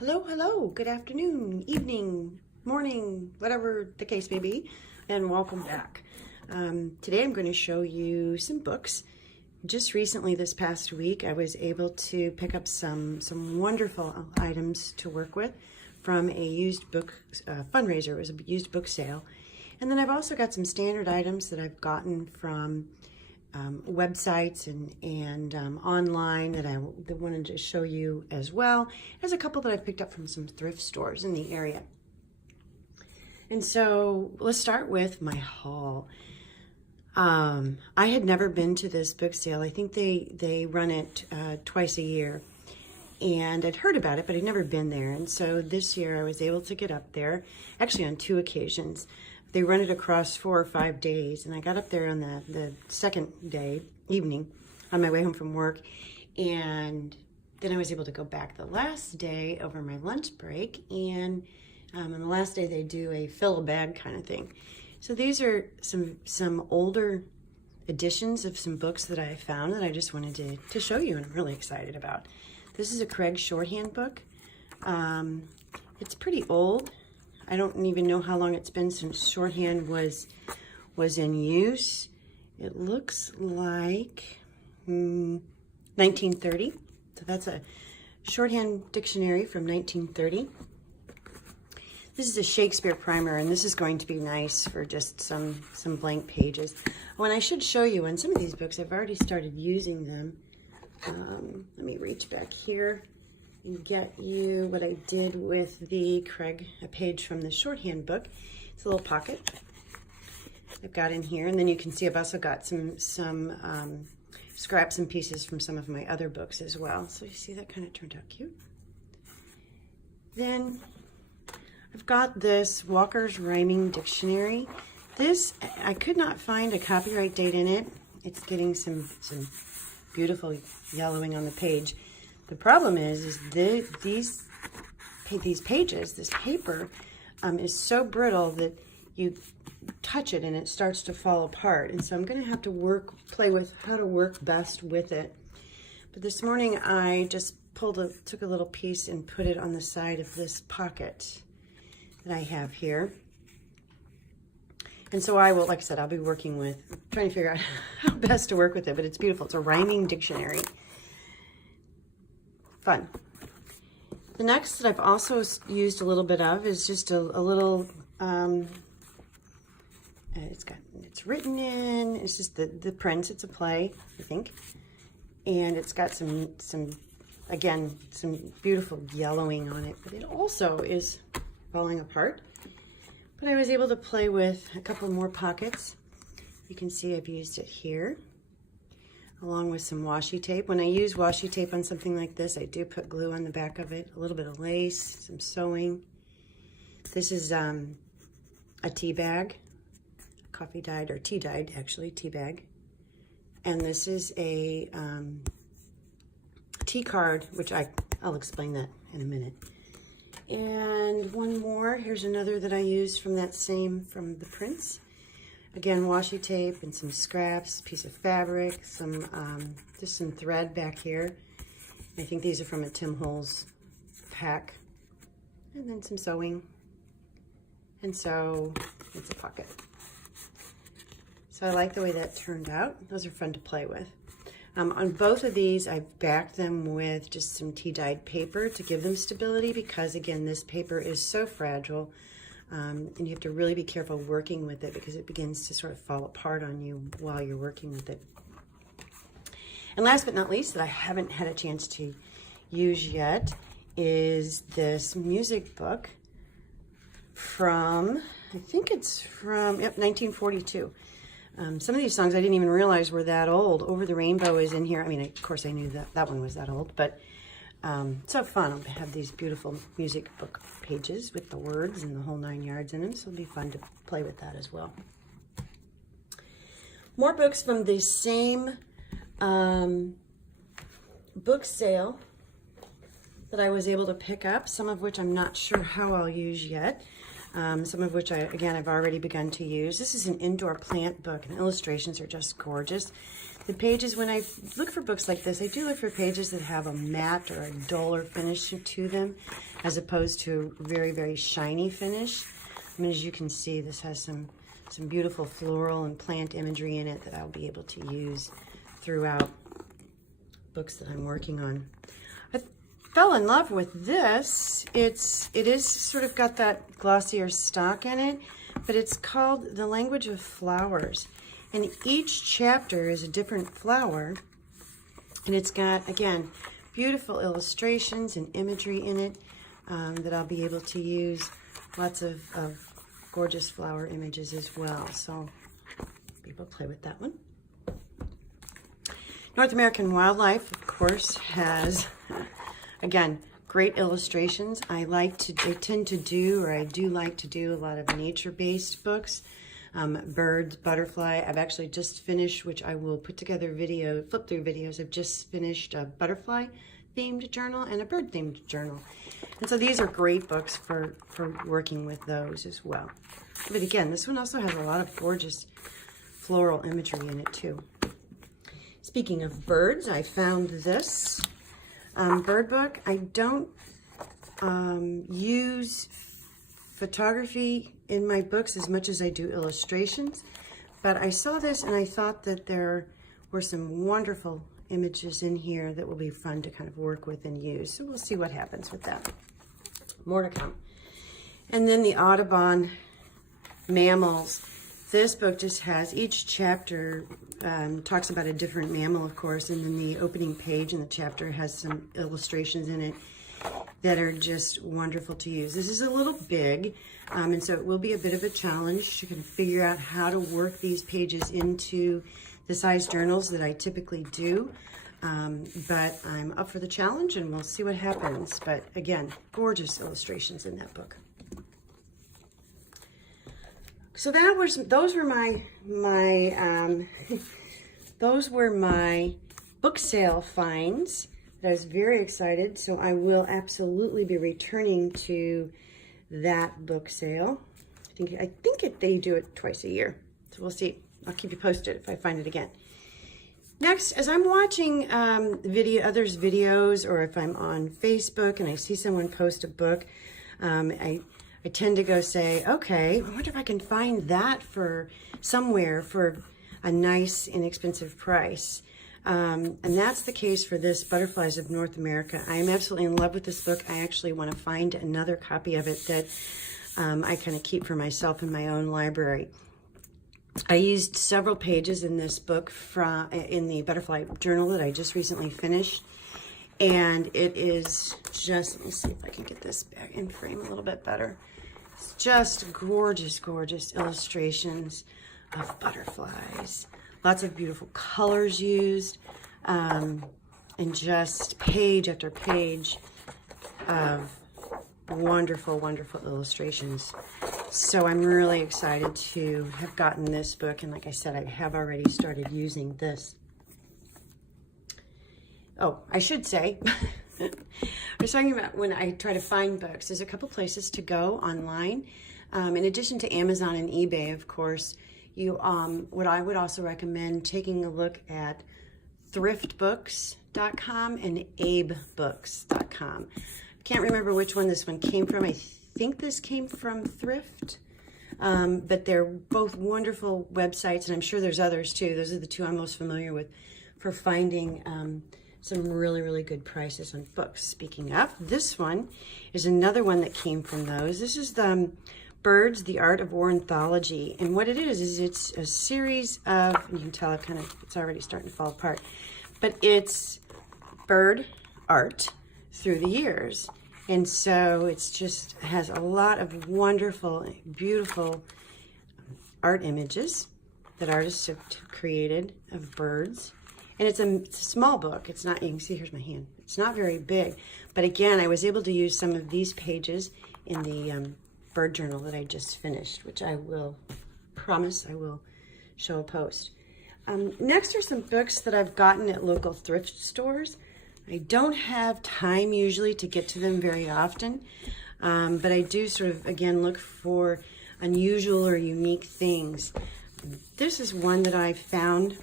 Hello, hello, good afternoon, evening, morning, whatever the case may be, and welcome back. Today I'm going to show you some books. Just recently, this past week, I was able to pick up some wonderful items to work with from a used book fundraiser. It was a used book sale. And then I've also got some standard items that I've gotten from websites and online that I wanted to show you as well as a couple that I've picked up from some thrift stores in the area. And so let's start with my haul. I had never been to this book sale. I think they run it twice a year, and I'd heard about it, but I'd never been there. And so this year I was able to get up there, actually on 2 occasions. They run it across 4 or 5 days, and I got up there on the second day, evening, on my way home from work, and then I was able to go back the last day over my lunch break, and on the last day they do a fill a bag kind of thing. So these are some older editions of some books that I found that I just wanted to show you, and I'm really excited about. This is a Craig shorthand book. It's pretty old. I don't even know how long it's been since shorthand was in use. It looks like 1930. So that's a shorthand dictionary from 1930. This is a Shakespeare primer, and this is going to be nice for just some blank pages. When I should show you on some of these books, I've already started using them. Let me reach back here and get you what I did with the Craig, a page from the shorthand book. It's a little pocket I've got in here, and then you can see I've also got some scraps and pieces from some of my other books as well. So you see that kind of turned out cute. Then I've got this Walker's Rhyming Dictionary. This, I could not find a copyright date in it. It's getting some beautiful yellowing on the page. The problem is these pages, this paper, is so brittle that you touch it and it starts to fall apart. And so I'm going to have to play with how to work best with it. But this morning I just took a little piece and put it on the side of this pocket that I have here. And so I will, like I said, I'll be trying to figure out how best to work with it, but it's beautiful. It's a rhyming dictionary. Fun. The next that I've also used a little bit of is just a little, it's written in, it's just the prints, it's a play, I think. And it's got some beautiful yellowing on it, but it also is falling apart. But I was able to play with a couple more pockets. You can see I've used it here, along with some washi tape. When I use washi tape on something like this, I do put glue on the back of it, a little bit of lace, some sewing. This is a tea bag, coffee dyed, or tea dyed actually, tea bag. And this is a tea card, which I'll explain that in a minute. And one more, here's another that I used from from the prints. Again, washi tape and some scraps, piece of fabric, just some thread back here. I think these are from a Tim Holtz pack. And then some sewing. And so it's a pocket. So I like the way that turned out. Those are fun to play with. On both of these, I've backed them with just some tea-dyed paper to give them stability because, again, this paper is so fragile. And you have to really be careful working with it because it begins to sort of fall apart on you while you're working with it. And last but not least, that I haven't had a chance to use yet, is this music book from, I think it's from, 1942. Some of these songs I didn't even realize were that old. Over the Rainbow is in here. I mean, of course I knew that one was that old, but so fun. I'll have these beautiful music book pages with the words and the whole 9 yards in them, so it'll be fun to play with that as well. More books from the same book sale that I was able to pick up, some of which I'm not sure how I'll use yet. Some of which I've already begun to use. This is an indoor plant book, and illustrations are just gorgeous. The pages, when I look for books like this, I do look for pages that have a matte or a duller finish to them. as opposed to a very, very shiny finish. I mean, as you can see, this has some beautiful floral and plant imagery in it that I'll be able to use throughout books that I'm working on. I fell in love with this. It is sort of got that glossier stock in it, but it's called The Language of Flowers. And each chapter is a different flower, and it's got, again, beautiful illustrations and imagery in it that I'll be able to use. Lots of gorgeous flower images as well. So people play with that one. North American Wildlife, of course, has, again, great illustrations. I do like to do a lot of nature-based books. Birds, butterfly. I've actually just finished, which I will put together flip through videos. I've just finished a butterfly themed journal and a bird themed journal. And so these are great books for working with those as well. But again, this one also has a lot of gorgeous floral imagery in it too. Speaking of birds, I found this bird book. I don't use photography in my books as much as I do illustrations, but I saw this and I thought that there were some wonderful images in here that will be fun to kind of work with and use. So we'll see what happens with that. More to come. And then the Audubon Mammals. This book just has, each chapter talks about a different mammal, of course, and then the opening page in the chapter has some illustrations in it that are just wonderful to use. This is a little big, and so it will be a bit of a challenge to kind of figure out how to work these pages into the size journals that I typically do. But I'm up for the challenge and we'll see what happens. But again, gorgeous illustrations in that book. So those were my book sale finds. I was very excited, so I will absolutely be returning to that book sale. I think they do it twice a year, so we'll see. I'll keep you posted if I find it again. Next, as I'm watching others' videos, or if I'm on Facebook and I see someone post a book, I tend to go say, okay, I wonder if I can find that somewhere for a nice, inexpensive price. And that's the case for this Butterflies of North America. I am absolutely in love with this book. I actually want to find another copy of it that I kind of keep for myself in my own library. I used several pages in this book in the Butterfly Journal that I just recently finished. And it is just, let me see if I can get this back in frame a little bit better. It's just gorgeous, gorgeous illustrations of butterflies. Lots of beautiful colors used, and just page after page of wonderful, wonderful illustrations. So I'm really excited to have gotten this book, and like I said, I have already started using this. Oh, I should say, I was talking about when I try to find books, there's a couple places to go online. In addition to Amazon and eBay, of course, what I would also recommend taking a look at thriftbooks.com and abebooks.com. I can't remember which one this one came from. I think this came from Thrift, but they're both wonderful websites, and I'm sure there's others too. Those are the two I'm most familiar with for finding some really, really good prices on books. Speaking of, this one is another one that came from those. This is the Birds, The Art of Ornithology. And what it is it's a series of, you can tell it's already starting to fall apart, but it's bird art through the years. And so it's just has a lot of wonderful, beautiful art images that artists have created of birds. And it's a small book. It's not, you can see, here's my hand. It's not very big. But again, I was able to use some of these pages in the bird journal that I just finished, which I will promise I will show a post. Next are some books that I've gotten at local thrift stores. I don't have time usually to get to them very often, but I do sort of, again, look for unusual or unique things. This is one that I found.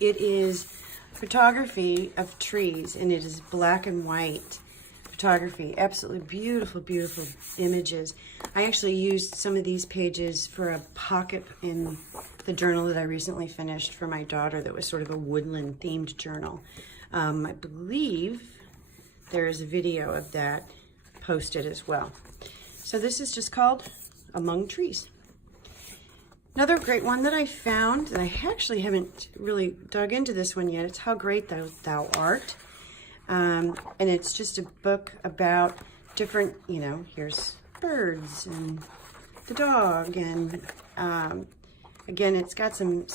It is photography of trees, and it is black and white photography. Absolutely beautiful, beautiful images. I actually used some of these pages for a pocket in the journal that I recently finished for my daughter that was sort of a woodland themed journal. I believe there is a video of that posted as well. So this is just called Among Trees. Another great one that I found, and I actually haven't really dug into this one yet, it's How Great Thou Art. And it's just a book about different, you know, here's birds and the dog, and again, it's got some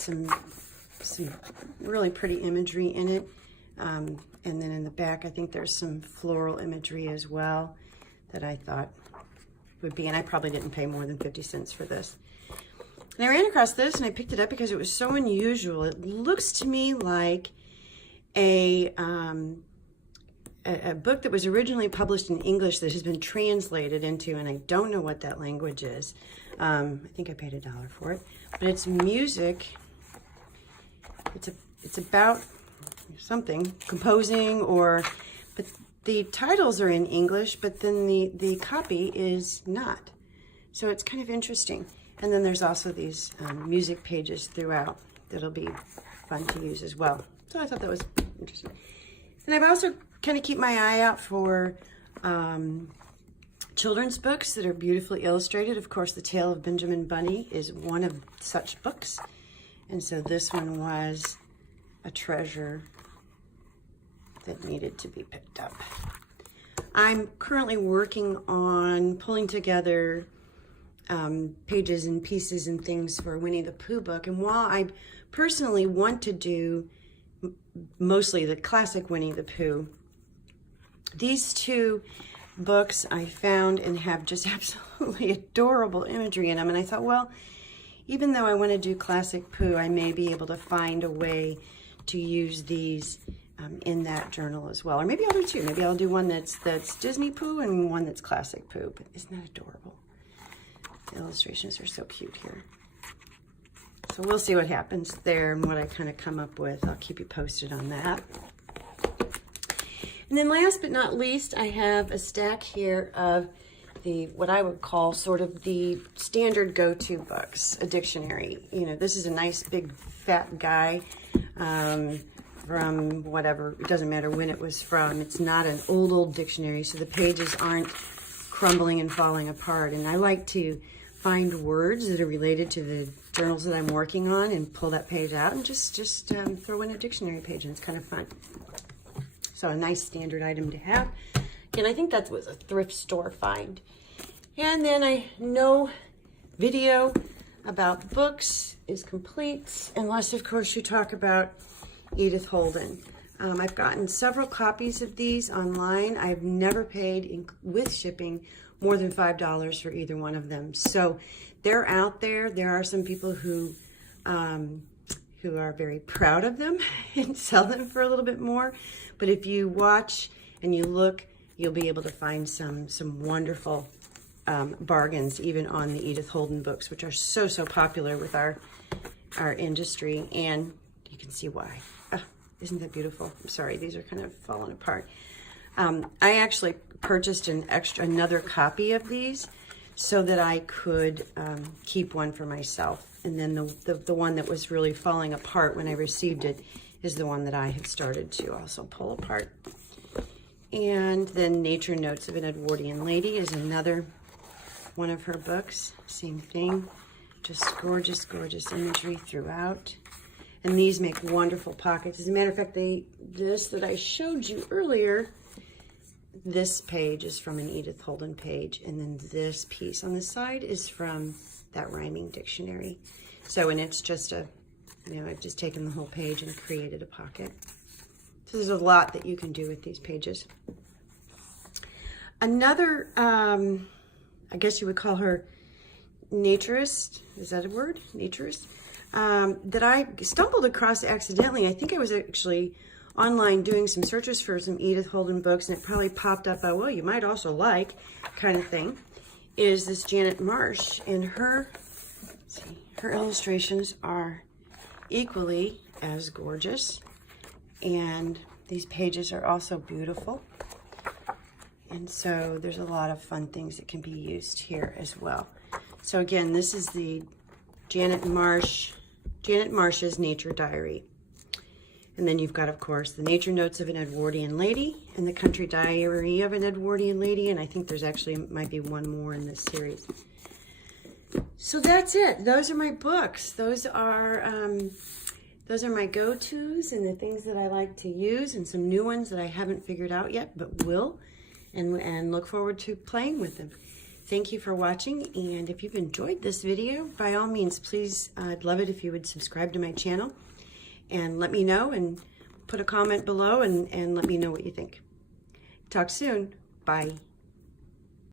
really pretty imagery in it. And then in the back, I think there's some floral imagery as well that I thought would be, and I probably didn't pay more than 50 cents for this. And I ran across this and I picked it up because it was so unusual. It looks to me like a book that was originally published in English that has been translated into, and I don't know what that language is. I think I paid $1 for it, but it's music. It's about something, composing, but the titles are in English, but then the copy is not. So it's kind of interesting. And then there's also these music pages throughout that'll be fun to use as well. So I thought that was interesting. And I've also kind of keep my eye out for children's books that are beautifully illustrated. Of course, The Tale of Benjamin Bunny is one of such books. And so this one was a treasure that needed to be picked up. I'm currently working on pulling together pages and pieces and things for Winnie the Pooh book. And while I personally want to do mostly the classic Winnie the Pooh, these two books I found and have just absolutely adorable imagery in them. And I thought, well, even though I want to do classic Pooh, I may be able to find a way to use these in that journal as well. Or maybe I'll do two. Maybe I'll do one that's Disney Pooh and one that's classic Pooh. But isn't that adorable? The illustrations are so cute here. So we'll see what happens there and what I kind of come up with. I'll keep you posted on that. And then last but not least, I have a stack here of what I would call sort of the standard go-to books, a dictionary. You know, this is a nice big fat guy from whatever, it doesn't matter when it was from. It's not an old dictionary, so the pages aren't crumbling and falling apart. And I like to find words that are related to the journals that I'm working on and pull that page out and just throw in a dictionary page, and it's kind of fun. So a nice standard item to have. Again, I think that was a thrift store find. And then I know video about books is complete, unless of course you talk about Edith Holden. I've gotten several copies of these online. I've never paid with shipping more than $5 for either one of them. So they're out there. There are some people who are very proud of them and sell them for a little bit more. But if you watch and you look, you'll be able to find some wonderful bargains even on the Edith Holden books, which are so popular with our industry, and you can see why. Isn't that beautiful? I'm sorry, these are kind of falling apart. I actually purchased another copy of these so that I could keep one for myself. And then the one that was really falling apart when I received it is the one that I have started to also pull apart. And then Nature Notes of an Edwardian Lady is another one of her books. Same thing, just gorgeous, gorgeous imagery throughout. And these make wonderful pockets. As a matter of fact, this that I showed you earlier, this page is from an Edith Holden page, and then this piece on the side is from that rhyming dictionary. So, and it's just I've just taken the whole page and created a pocket. So there's a lot that you can do with these pages. Another, I guess you would call her naturist, is that a word? Naturist? That I stumbled across accidentally. I think I was actually online doing some searches for some Edith Holden books, and it probably popped up, well, you might also like, kind of thing, is this Janet Marsh, and her illustrations are equally as gorgeous, and these pages are also beautiful. And so there's a lot of fun things that can be used here as well. So again, this is the Janet Marsh's Nature Diary. And then you've got, of course, the Nature Notes of an Edwardian Lady and the Country Diary of an Edwardian Lady. And I think there's actually might be one more in this series. So that's it. Those are my books. Those are my go-tos and the things that I like to use, and some new ones that I haven't figured out yet, but will, and look forward to playing with them. Thank you for watching, and if you've enjoyed this video, by all means, please, I'd love it if you would subscribe to my channel and let me know, and put a comment below and let me know what you think. Talk soon. Bye.